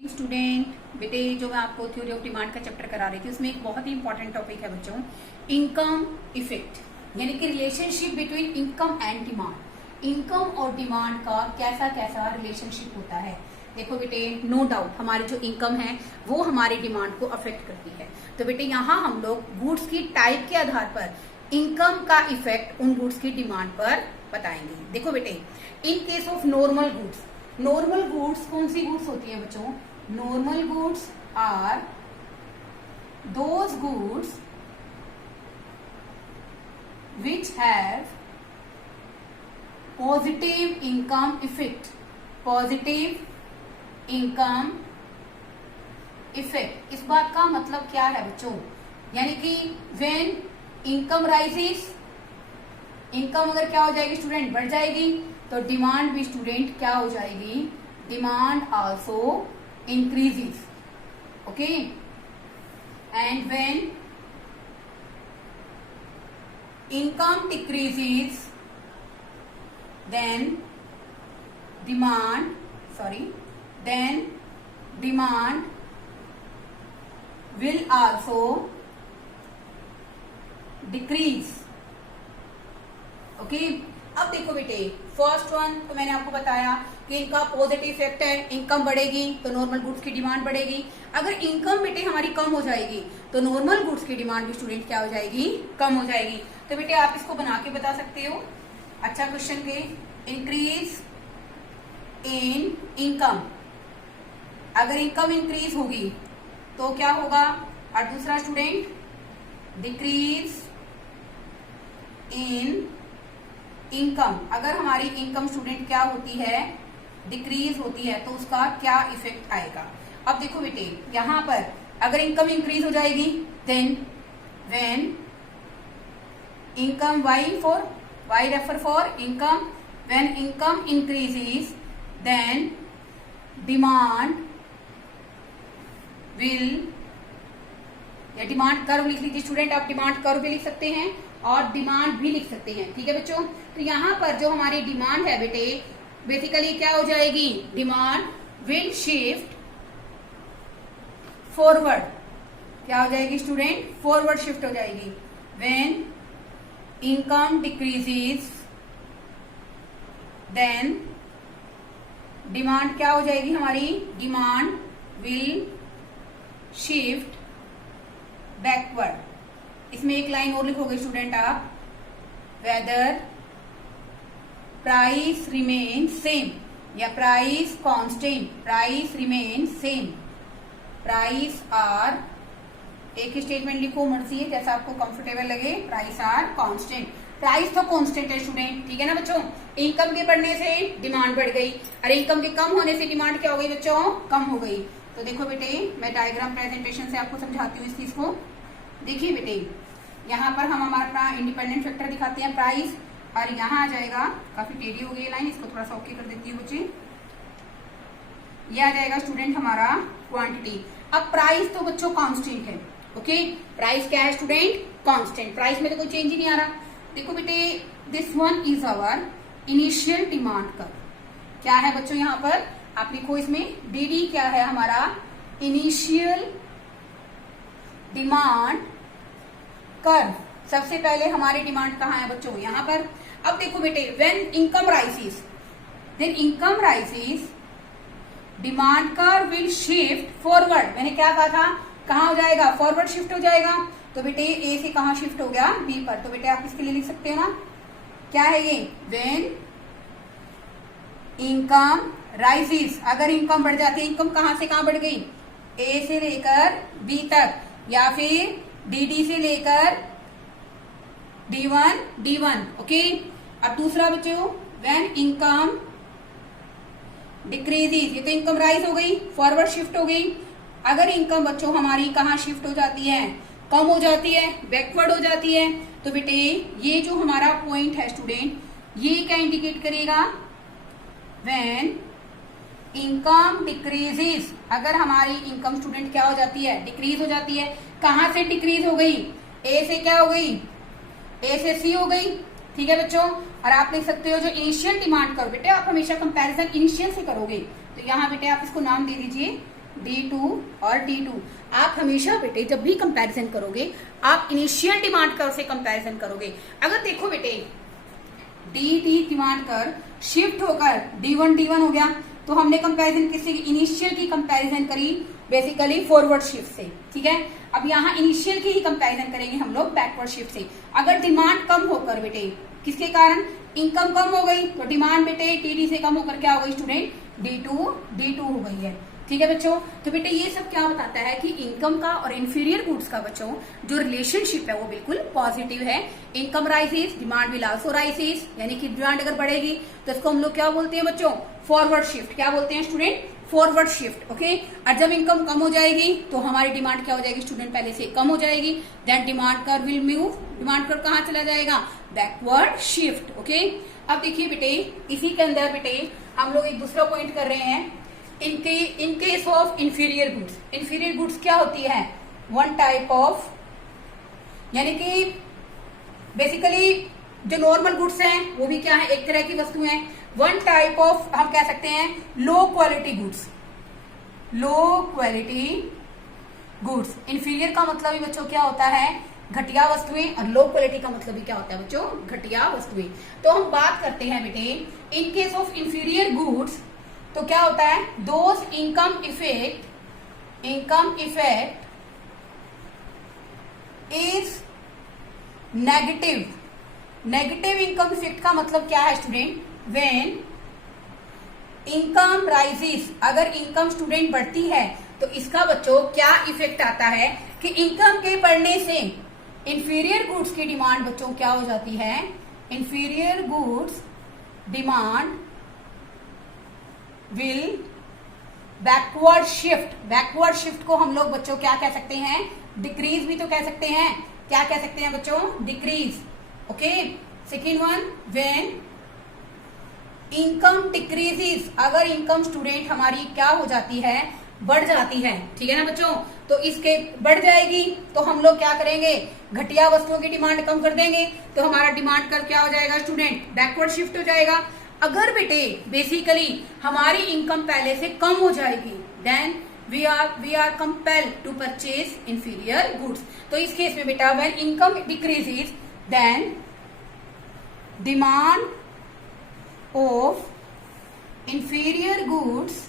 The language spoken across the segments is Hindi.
स्टूडेंट बेटे, जो मैं आपको थ्योरी ऑफ डिमांड का चैप्टर करा रही थी उसमें एक बहुत ही इंपॉर्टेंट टॉपिक है बच्चों, इनकम इफेक्ट, यानी कि relationship between income and demand. Income और डिमांड का कैसा कैसा रिलेशनशिप होता है। देखो बेटे, नो डाउट हमारी जो इनकम है वो हमारी डिमांड को अफेक्ट करती है। तो बेटे यहाँ हम लोग गुड्स की टाइप के आधार पर इनकम का इफेक्ट उन गुड्स की डिमांड पर बताएंगे। देखो बेटे, in case of normal goods, normal goods कौन सी गुड्स होती है बच्चों? Normal goods are those goods which have positive income effect, positive income effect। इस बात का मतलब क्या है बच्चों? यानी कि when income rises, इनकम अगर क्या हो जाएगी स्टूडेंट? बढ़ जाएगी, तो डिमांड भी स्टूडेंट क्या हो जाएगी? Demand also increases. Okay, and when income decreases, then demand will also decrease। Okay, अब देखो बेटे, फर्स्ट वन तो मैंने आपको बताया कि इनका पॉजिटिव इफेक्ट है, इनकम बढ़ेगी तो नॉर्मल गुड्स की डिमांड बढ़ेगी। अगर इनकम बेटे हमारी कम हो जाएगी तो नॉर्मल गुड्स की डिमांड भी स्टूडेंट क्या हो जाएगी? कम हो जाएगी। तो बेटे आप इसको बना के बता सकते हो। अच्छा क्वेश्चन के, इंक्रीज इन इनकम, अगर इनकम इंक्रीज होगी तो क्या होगा? और दूसरा स्टूडेंट, डिक्रीज इन इनकम, अगर हमारी इनकम स्टूडेंट क्या होती है? डिक्रीज होती है, तो उसका क्या इफेक्ट आएगा? अब देखो बेटे, यहां पर अगर इनकम इंक्रीज हो जाएगी then when income, y refer for income, when income increases then demand will, या डिमांड कर्व लिख लीजिए स्टूडेंट, आप डिमांड कर्व भी लिख सकते हैं और डिमांड भी लिख सकते हैं। ठीक है बच्चों, तो यहाँ पर जो हमारी डिमांड है बेटे, बेसिकली क्या हो जाएगी? डिमांड विल शिफ्ट फॉरवर्ड, क्या हो जाएगी स्टूडेंट? फॉरवर्ड शिफ्ट हो जाएगी। When income decreases then demand क्या हो जाएगी हमारी? demand will shift backward। इसमें एक लाइन और लिखोगे स्टूडेंट आप, whether price remains same या price constant, price remains same, price are, एक ही स्टेटमेंट लिखो मर्जी है जैसा आपको कंफर्टेबल लगे, प्राइस आर कांस्टेंट। प्राइस तो कांस्टेंट है स्टूडेंट, ठीक है ना बच्चों? इनकम के बढ़ने से डिमांड बढ़ गई और इनकम के कम होने से डिमांड क्या हो गई बच्चों? कम हो गई। तो देखो बेटे, मैं डायग्राम प्रेजेंटेशन से आपको समझाती हूँ इस चीज को। देखिए बेटे, यहाँ पर हम हमारा अपना इंडिपेंडेंट फैक्टर दिखाते हैं प्राइस, और यहाँ आ जाएगा, काफी टेढ़ी हो गई लाइन, इसको थोड़ा सा ओके कर देती हूँ बच्चे। ये आ जाएगा स्टूडेंट हमारा क्वांटिटी। अब प्राइस तो बच्चों कांस्टेंट है। ओके, प्राइस क्या है स्टूडेंट? कांस्टेंट, प्राइस में तो कोई चेंज ही नहीं आ रहा। देखो बेटे, this one is our initial demand curve. क्या है बच्चों यहाँ पर? आप लिखो इसमें, डीडी क्या है हमारा? Initial demand curve. सबसे पहले हमारी डिमांड कहाँ है बच्चों? यहाँ पर। अब देखो बेटे, when income rises, then income rises demand curve will shift forward. मैंने क्या कहा था? कहाँ हो जाएगा? फॉरवर्ड शिफ्ट हो जाएगा। तो बेटे ए से कहाँ शिफ्ट हो गया? बी पर। तो बेटे आप इसके लिए लिख सकते हो ना, क्या है ये? व्हेन इनकम राइजेस, अगर इनकम बढ़ जाती है, इनकम कहाँ से कहाँ बढ़ गई? ए से लेकर बी तक, या फिर डी से लेकर D1। ओके, अब दूसरा बच्चों, व्हेन इनकम डिक्रीजेस, ये तो इनकम राइज हो गई, फॉरवर्ड शिफ्ट हो गई। अगर इनकम बच्चों हमारी कहाँ शिफ्ट हो जाती है? कम हो जाती है, बैकवर्ड हो जाती है। तो बेटे ये जो हमारा पॉइंट है स्टूडेंट, ये क्या इंडिकेट करेगा? व्हेन इनकम डिक्रीजेस, अगर हमारी इनकम स्टूडेंट क्या हो जाती है? डिक्रीज हो जाती है। कहाँ से डिक्रीज हो गई? ए से क्या हो गई? ए से सी हो गई। ठीक है बच्चों, और आप लिख सकते हो जो इनिशियल डिमांड करो बेटे, आप हमेशा कंपैरिजन इनिशियल से करोगे, तो यहाँ बेटे आप इसको नाम दे दीजिए D2 और D2। आप हमेशा बेटे जब भी कंपैरिजन करोगे आप इनिशियल डिमांड कर्व से कंपैरिजन करोगे। अगर देखो बेटे D डिमांड कर्व शिफ्ट होकर D1 हो गया तो हमने कंपैरिजन किससे की, इनिशियल की कंपैरिजन करी बेसिकली फॉरवर्ड शिफ्ट से, ठीक है। अब यहाँ इनिशियल की ही कंपैरिजन करेंगे हम लोग बैकवर्ड शिफ्ट से। अगर डिमांड कम होकर बेटे किसके कारण, इनकम कम हो गई तो डिमांड बेटे TD से कम होकर क्या हो गई स्टूडेंट, D2 हो गई है, ठीक है बच्चों। तो बेटे ये सब क्या बताता है कि इनकम का और इंफीरियर गुड्स का बच्चों जो रिलेशनशिप है वो बिल्कुल पॉजिटिव है। Income rises demand will also rises, यानी कि डिमांड अगर बढ़ेगी तो इसको हम लोग क्या बोलते हैं बच्चों, फॉरवर्ड शिफ्ट। क्या बोलते हैं स्टूडेंट, फॉरवर्ड शिफ्ट, ओके। और जब इनकम कम हो जाएगी तो हमारी डिमांड क्या हो जाएगी स्टूडेंट, पहले से कम हो जाएगी, then demand curve will move, demand curve कहाँ चला जाएगा, बैकवर्ड शिफ्ट, ओके। अब देखिए बेटे इसी के अंदर बेटे हम लोग एक दूसरा पॉइंट कर रहे हैं, इन case of inferior goods. Inferior goods क्या होती है, वन टाइप ऑफ, यानी कि बेसिकली जो नॉर्मल गुड्स हैं वो भी क्या है, एक तरह की वस्तुएं। वन टाइप ऑफ हम कह सकते हैं low quality goods, low quality goods. Inferior का मतलब ही बच्चों क्या होता है, घटिया वस्तुएं, और लो क्वालिटी का मतलब भी क्या होता है बच्चों, घटिया वस्तुएं। तो हम बात करते हैं बेटे in case of inferior goods तो क्या होता है, those income effect is negative. Negative income effect का मतलब क्या है स्टूडेंट, व्हेन इनकम राइजेस, अगर इनकम स्टूडेंट बढ़ती है तो इसका बच्चों क्या इफेक्ट आता है कि इनकम के बढ़ने से इंफीरियर गुड्स की डिमांड बच्चों क्या हो जाती है, inferior goods demand will backward shift. Backward shift को हम लोग बच्चों क्या कह सकते हैं, डिक्रीज भी तो कह सकते हैं। क्या कह सकते हैं बच्चों, decrease, okay. Second one, when income decreases, अगर इनकम स्टूडेंट हमारी क्या हो जाती है, बढ़ जाती है, ठीक है ना बच्चों। तो इसके बढ़ जाएगी तो हम लोग क्या करेंगे, घटिया वस्तुओं की डिमांड कम कर देंगे, तो हमारा डिमांड कर क्या हो जाएगा स्टूडेंट, बैकवर्ड शिफ्ट हो जाएगा। अगर बेटे बेसिकली हमारी इनकम पहले से कम हो जाएगी then we are compelled to purchase inferior goods. तो इस केस में बेटा when income decreases then demand of inferior goods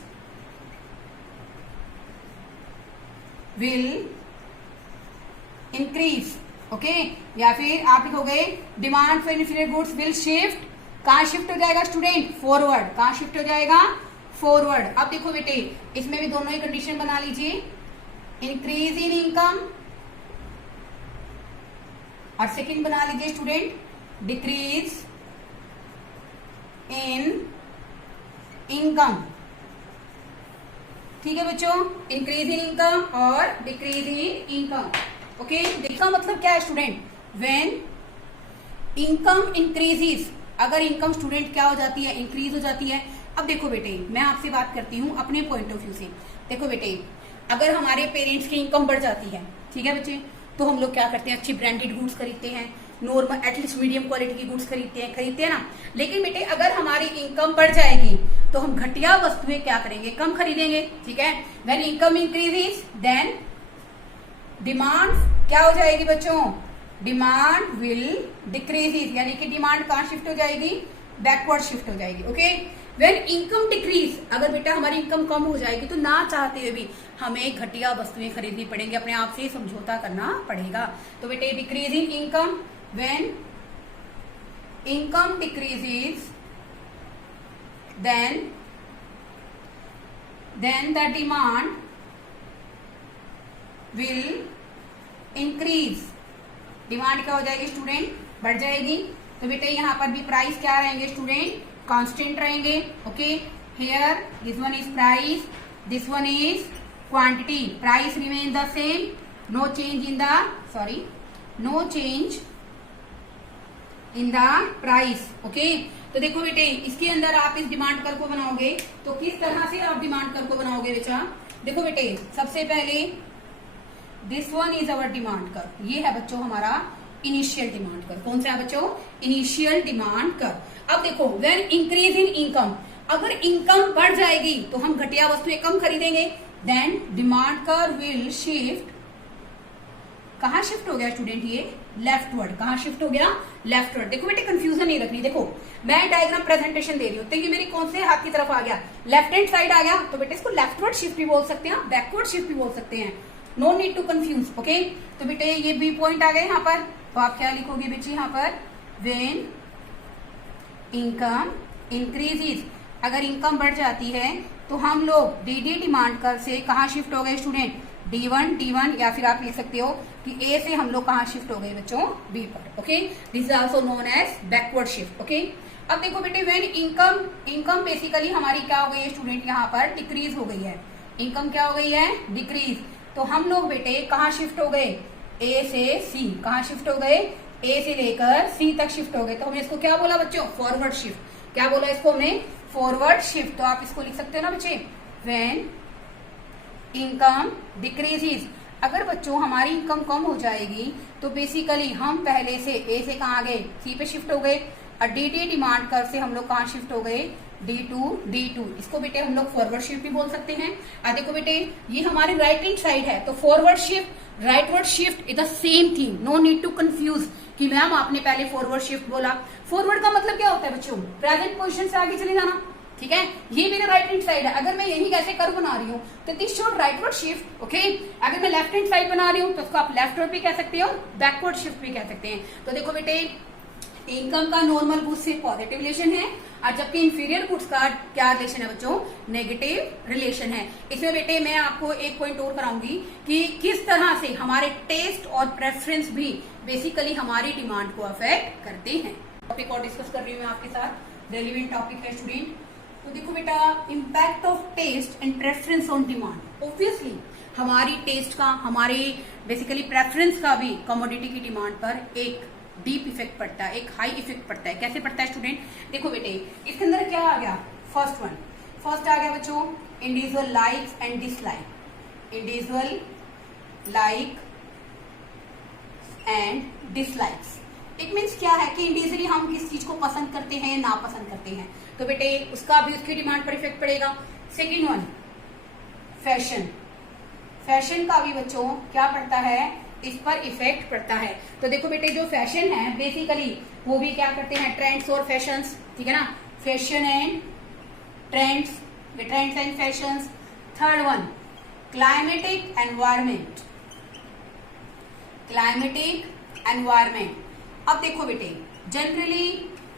will increase, okay. या फिर आप लिखोगे demand for inferior goods will shift, कहां शिफ्ट हो जाएगा स्टूडेंट, फॉरवर्ड। कहां शिफ्ट हो जाएगा, फॉरवर्ड। अब देखो बेटे इसमें भी दोनों ही कंडीशन बना लीजिए, इंक्रीज इन इनकम और सेकंड बना लीजिए स्टूडेंट डिक्रीज इन इनकम, ठीक है बच्चों, इंक्रीज इन इनकम और डिक्रीज इन इनकम, ओके। इसका मतलब क्या है स्टूडेंट, व्हेन इनकम इंक्रीजेस, अगर इनकम स्टूडेंट क्या हो जाती है, इंक्रीज हो जाती है। अब देखो बेटे मैं आपसे बात करती हूँ अपने पॉइंट ऑफ व्यू से। देखो बेटे अगर हमारे पेरेंट्स की इनकम बढ़ जाती है, ठीक है बच्चे, तो हम लोग क्या करते हैं, अच्छी ब्रांडेड गुड्स खरीदते हैं, नॉर्मल एटलीस्ट मीडियम क्वालिटी की गुड्स खरीदते हैं ना। लेकिन बेटे अगर हमारी इनकम बढ़ जाएगी तो हम घटिया वस्तुएं क्या करेंगे, कम खरीदेंगे, ठीक है। When income increases then demand क्या हो जाएगी बच्चों, डिमांड विल डिक्रीजेस, यानी कि डिमांड कहां शिफ्ट हो जाएगी, बैकवर्ड शिफ्ट हो जाएगी, ओके। व्हेन इनकम डिक्रीज, अगर बेटा हमारी इनकम कम हो जाएगी तो ना चाहते हुए भी हमें घटिया वस्तुएं खरीदनी पड़ेंगी, अपने आप से समझौता करना पड़ेगा। तो बेटे decrease in income, when income decreases then the demand will increase, demand क्या हो जाएगी स्टूडेंट, बढ़ जाएगी। तो बेटे यहाँ पर भी प्राइस क्या रहेंगे स्टूडेंट, कांस्टेंट रहेंगे, okay. Here this one is price, this one is quantity, price remain the same, no change in the price, okay. तो देखो बेटे इसके अंदर आप इस डिमांड कर्व को बनाओगे तो किस तरह से आप डिमांड कर्व को बनाओगे बेटा, देखो बेटे सबसे पहले this one is our demand curve, ये है बच्चों हमारा इनिशियल डिमांड कर्व। कौन सा है बच्चों, इनिशियल डिमांड कर्व। अब देखो व्हेन इंक्रीज इन इनकम, अगर इनकम बढ़ जाएगी तो हम घटिया वस्तुएं कम खरीदेंगे, then demand curve will shift, कहां शिफ्ट हो गया स्टूडेंट, ये लेफ्टवर्ड, कहां शिफ्ट हो गया, लेफ्टवर्ड। देखो बेटे कंफ्यूजन नहीं रखनी, देखो मैं डायग्राम प्रेजेंटेशन दे रही हूँ तो ये मेरी कौन से हाथ की तरफ आ गया, लेफ्ट हैंड साइड आ गया, तो बेटे इसको लेफ्टवर्ड शिफ्ट भी बोल सकते हैं, बैकवर्ड शिफ्ट भी बोल सकते हैं, no need to confuse, okay. तो बेटे ये बी पॉइंट आ गए यहाँ पर, तो आप क्या लिखोगे बेटे यहाँ पर, व्हेन इनकम इंक्रीजेज, अगर इनकम बढ़ जाती है तो हम लोग डी डिमांड कर्व से कहाँ शिफ्ट हो गए स्टूडेंट, D1 या फिर आप लिख सकते हो कि ए से हम लोग कहाँ शिफ्ट हो गए बच्चों, बी पर, okay. This is also known as backward shift, okay. अब देखो बेटे व्हेन इनकम बेसिकली हमारी क्या हो गई है स्टूडेंट, यहाँ पर डिक्रीज हो गई है, इनकम क्या हो गई है, डिक्रीज, तो हम लोग बेटे कहाँ शिफ्ट हो गए, ए से सी, कहाँ शिफ्ट हो गए, ए से लेकर सी तक शिफ्ट हो गए, तो हमने इसको क्या बोला बच्चों, फॉरवर्ड शिफ्ट, क्या बोला इसको हमने, फॉरवर्ड शिफ्ट। तो आप इसको लिख सकते हो ना बच्चे, व्हेन इनकम डिक्रीजेज, अगर बच्चों हमारी इनकम कम हो जाएगी तो बेसिकली हम पहले से ए से कहाँ गए, सी पे शिफ्ट हो गए, और डी डिमांड कर्व से हम लोग कहाँ शिफ्ट हो गए, D2, इसको बेटे हम लोग फॉरवर्ड शिफ्ट भी बोल सकते हैं। और देखो बेटे ये हमारी राइट हैंड साइड है, तो forward shift rightward shift is the same thing, no need to confuse कि मैम आपने पहले फॉरवर्ड शिफ्ट बोला, फॉरवर्ड का मतलब क्या होता है बच्चों, प्रेजेंट पोजीशन से आगे चले जाना, ठीक है। ये मेरा राइट हैंड साइड है, अगर मैं यही कैसे कर्व बना रही हूँ तो this showed rightward shift, okay. अगर मैं लेफ्ट हैंड साइड बना रही हूँ तो उसको आप लेफ्टवर्ड भी कह सकते हो, बैकवर्ड शिफ्ट भी कह सकते हैं। तो देखो बेटे इनकम का नॉर्मल गुड्स से पॉजिटिव रिलेशन है, और जबकि इंफीरियर गुड्स का क्या रिलेशन है बच्चों, नेगेटिव रिलेशन है। इसमें बेटे मैं आपको एक पॉइंट और कराऊंगी कि किस तरह से हमारे टेस्ट और प्रेफरेंस भी बेसिकली हमारी डिमांड को अफेक्ट करते हैं। टॉपिक और डिस्कस कर रही हूँ मैं आपके साथ, रेलिवेंट टॉपिक है स्टूडेंट। तो देखो बेटा impact of taste and preference on demand, obviously हमारी टेस्ट का, हमारे बेसिकली प्रेफरेंस का भी कमोडिटी की डिमांड पर एक डीप इफेक्ट पड़ता है, एक हाई इफेक्ट पड़ता है। कैसे पड़ता है स्टूडेंट, देखो बेटे इसके अंदर क्या आ गया, फर्स्ट आ गया बच्चों individual likes and dislike, individual like and dislikes. It means क्या है कि इंडिविजुअली हम किस चीज को पसंद करते हैं, नापसंद करते हैं, तो बेटे उसका भी उसकी डिमांड पर इफेक्ट पड़ेगा। सेकेंड वन फैशन का भी बच्चों क्या पड़ता है, इस पर इफेक्ट पड़ता है। तो देखो बेटे जो फैशन है बेसिकली वो भी क्या करते हैं, ट्रेंड्स और फैशंस, ठीक है ना, fashion and trends, trends and fashions. Third one climatic environment. अब देखो बेटे generally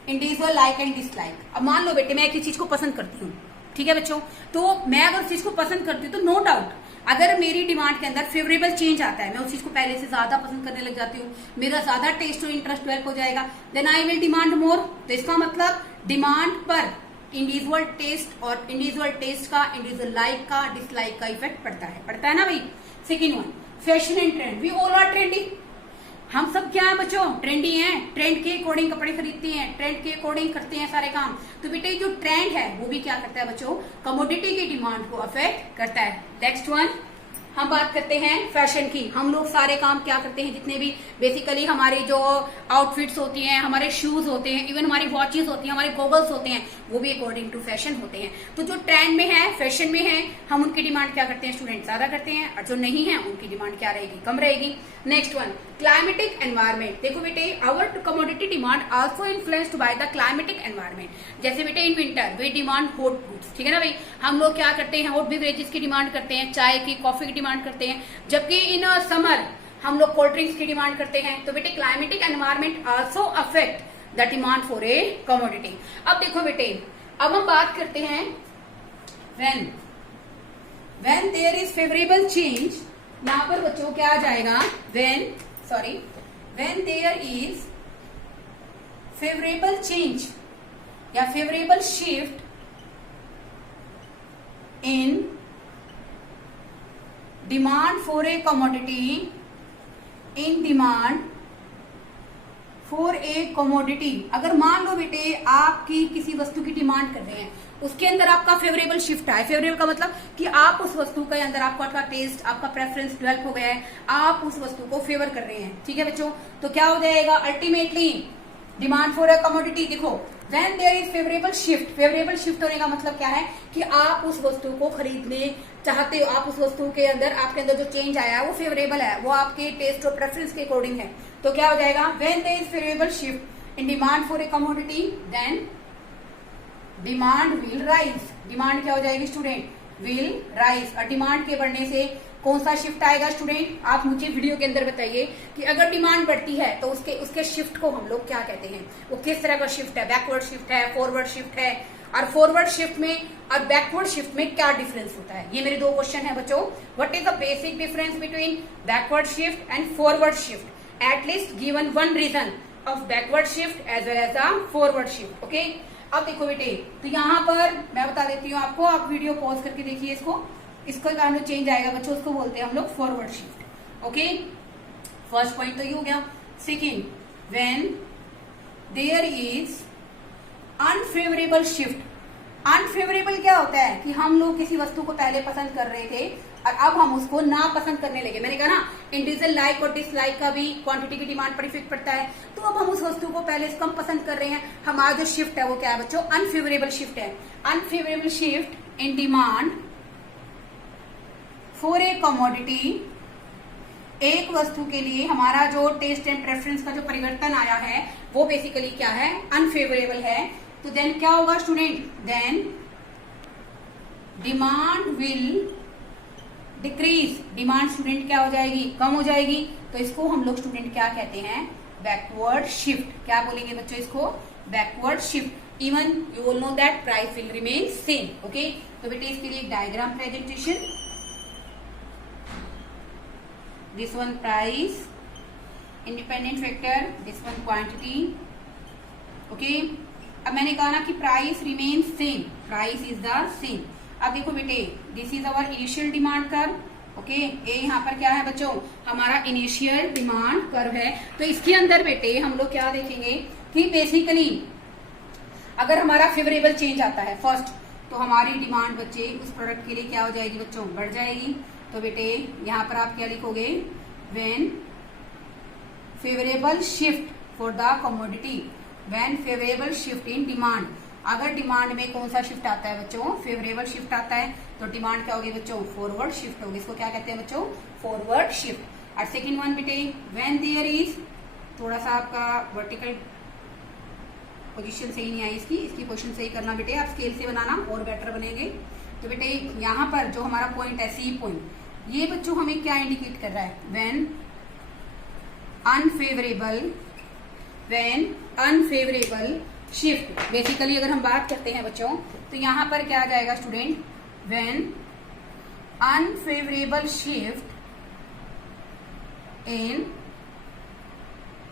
individual like and dislike, अब मान लो बेटे मैं एक ही चीज को पसंद करती हूँ, ठीक है बच्चों, तो मैं अगर उस चीज को पसंद करती हूँ तो नो डाउट अगर मेरी डिमांड के अंदर फेवरेबल चेंज आता है, मैं उस चीज को पहले से ज्यादा पसंद करने लग जाती हूँ, मेरा ज्यादा टेस्ट और इंटरेस्ट डेवलप हो जाएगा, then I will demand more. तो इसका मतलब डिमांड पर इंडिविजुअल टेस्ट और इंडिविजुअल टेस्ट का, इंडिविजुअल लाइक का, डिसलाइक का इफेक्ट पड़ता है ना भाई। Second one fashion and trend, we all are trendy, हम सब क्या है बच्चों, ट्रेंडी हैं, ट्रेंड के अकॉर्डिंग कपड़े खरीदते हैं, ट्रेंड के अकॉर्डिंग करते हैं सारे काम। तो बेटे जो ट्रेंड है वो भी क्या करता है बच्चों, कमोडिटी की डिमांड को अफेक्ट करता है। नेक्स्ट वन हम बात करते हैं फैशन की। हम लोग सारे काम क्या करते हैं, जितने भी बेसिकली हमारी जो आउटफिट्स होती हैं, हमारे शूज होते हैं, इवन हमारी वॉचेस होती हैं, हमारे गॉगल्स होते हैं, वो भी अकॉर्डिंग टू फैशन होते हैं। तो जो ट्रेंड में है, फैशन में है, हम उनकी डिमांड क्या करते हैं स्टूडेंट, ज्यादा करते हैं, और जो नहीं है उनकी डिमांड क्या रहेगी, कम रहेगी। Next one climatic environment. देखो बेटे our commodity demand also influenced by the climatic environment. जैसे बेटे in winter we demand hot goods, ठीक है ना भाई, हम लोग क्या करते हैं, हॉट बेवरेजेस की डिमांड करते हैं, चाय की, कॉफी की डिमांड करते हैं, जबकि इन समर हम लोग कोल्ड ड्रिंक्स की डिमांड करते हैं। तो बेटे climatic environment also affect the demand for a commodity. अब देखो बेटे अब हम बात करते हैं when there is favourable change, यहां पर बच्चों क्या आ जाएगा, when there is favourable change या favourable shift in demand for a commodity, in demand for a commodity. अगर मान लो बेटे आपकी किसी वस्तु की डिमांड कर रहे हैं, उसके अंदर आपका फेवरेबल शिफ्ट है, फेवरेबल का मतलब कि आप उस वस्तु के अंदर आपका टेस्ट, आपका प्रेफरेंस डेवलप हो गया है, आप उस वस्तु को फेवर कर रहे हैं, ठीक है बच्चों। तो क्या हो जाएगा, ultimately demand for a commodity, देखो when there is favourable shift, favourable shift होने का मतलब क्या है कि आप उस वस्तु को खरीदने चाहते हो, आप उस वस्तु के अंदर, आपके अंदर जो चेंज आया है वो फेवरेबल है, वो आपके टेस्ट और प्रेफरेंस के अकॉर्डिंग है। तो क्या हो जाएगा, when there is favourable shift in demand for a commodity then demand will rise. Demand क्या हो जाएगी स्टूडेंट, विल राइज। और डिमांड के बढ़ने से कौन सा शिफ्ट आएगा स्टूडेंट, आप मुझे वीडियो के अंदर बताइए कि अगर डिमांड बढ़ती है तो उसके शिफ्ट को हम लोग क्या कहते हैं, वो किस तरह का शिफ्ट है, बैकवर्ड शिफ्ट है, फॉरवर्ड शिफ्ट है, और फॉरवर्ड शिफ्ट में और बैकवर्ड शिफ्ट में क्या डिफरेंस होता है। ये मेरे दो क्वेश्चन है बच्चों। What is the basic difference between backward shift and forward shift, at least given one reason of backward shift as well as the forward shift. Okay, अब देखो बेटे, तो यहाँ पर मैं बता देती हूँ आपको, आप वीडियो पॉज करके देखिए इसको कारण जो चेंज आएगा बच्चों उसको बोलते हैं हम लोग forward shift. Okay, first point तो ये हो गया। Second, when there is unfavourable shift. Unfavourable क्या होता है कि हम लोग किसी वस्तु को पहले पसंद कर रहे थे और अब हम उसको ना पसंद करने लगे। मैंने कहा ना, इंडिविजुअल लाइक और डिसलाइक का भी क्वांटिटी की डिमांड पर इफेक्ट पड़ता है। तो अब हम उस वस्तु को पहले से कम पसंद कर रहे हैं, हमारा जो शिफ्ट है वो क्या है बच्चों, अनफेवरेबल शिफ्ट है। Unfavourable shift in demand for a commodity, एक वस्तु के लिए हमारा जो टेस्ट एंड प्रेफरेंस का जो परिवर्तन आया है वो बेसिकली क्या है, अनफेवरेबल है। तो देन क्या होगा student, then demand will decrease. Demand student क्या हो जाएगी, कम हो जाएगी। तो इसको हम लोग स्टूडेंट क्या कहते हैं, बैकवर्ड शिफ्ट। क्या बोलेंगे बच्चों इसको, backward shift. Even you will know that price will remain same. Okay, तो बेटे इसके लिए एक diagram presentation, this one price independent factor, this one quantity. okay, अब मैंने कहा ना कि price remain same, price is the same. अब देखो बेटे, this is our initial demand curve. Okay, ये यहाँ पर क्या है बच्चों, हमारा इनिशियल डिमांड कर्व है। तो इसके अंदर बेटे हम लोग क्या देखेंगे कि बेसिकली अगर हमारा फेवरेबल चेंज आता है फर्स्ट, तो हमारी डिमांड बच्चे उस प्रोडक्ट के लिए क्या हो जाएगी बच्चों, बढ़ जाएगी। तो बेटे यहाँ पर आप क्या लिखोगे, when favourable shift for the commodity, when favourable shift in demand. अगर डिमांड में कौन सा शिफ्ट आता है बच्चों, फेवरेबल शिफ्ट आता है, तो डिमांड क्या होगी बच्चों, फॉरवर्ड शिफ्ट होगी। इसको क्या कहते हैं बच्चों, फॉरवर्ड शिफ्ट। और सेकेंड वन बेटे, व्हेन देयर इज, थोड़ा सा आपका वर्टिकल पोजीशन सही नहीं आई, इसकी पोजीशन सही करना बेटे, आप स्केल से बनाना और बेटर बनेंगे। तो बेटे यहाँ पर जो हमारा पॉइंट है, सी पॉइंट, ये बच्चों हमें क्या इंडिकेट कर रहा है, व्हेन अनफेवरेबल शिफ्ट। बेसिकली अगर हम बात करते हैं बच्चों, तो यहाँ पर क्या आ जाएगा student, when unfavourable shift in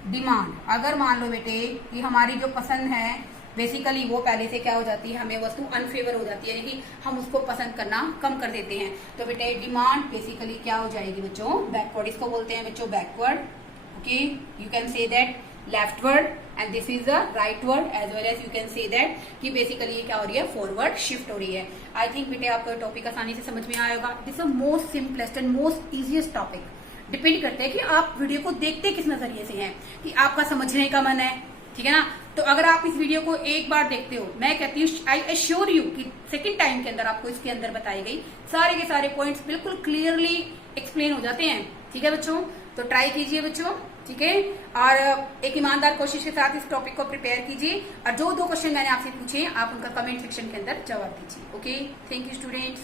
demand. अगर मान लो बेटे कि हमारी जो पसंद है बेसिकली वो पहले से क्या हो जाती है, हमें वस्तु अनफेवर हो जाती है, यानी कि हम उसको पसंद करना कम कर देते हैं। तो बेटे डिमांड बेसिकली क्या हो जाएगी बच्चों, बैकवर्ड। इसको बोलते हैं बच्चों backward. Okay, you can say that leftward and this is the rightward, as well as you can say that कि बेसिकली ये क्या हो रही है, फॉरवर्ड शिफ्ट हो रही है। आई थिंक बेटे आपको टॉपिक आसानी से समझ में आया होगा। This is the most simplest and most easiest topic. Depend करते हैं कि आप वीडियो को देखते किस नजरिए से हैं, कि आपका समझने का मन है, ठीक है ना। तो अगर आप इस वीडियो को एक बार देखते हो, मैं कहती हूँ, आई एश्योर यू कि सेकंड टाइम के अंदर आपको इसके अंदर बताई गई सारे के सारे पॉइंट्स बिल्कुल क्लियरली एक्सप्लेन हो जाते हैं। ठीक है बच्चों, तो ट्राई कीजिए बच्चों, ठीक है, और एक ईमानदार कोशिश के साथ इस टॉपिक को प्रिपेयर कीजिए। और जो दो क्वेश्चन मैंने आपसे पूछे आप उनका कमेंट सेक्शन के अंदर जवाब दीजिए। Okay, thank you students.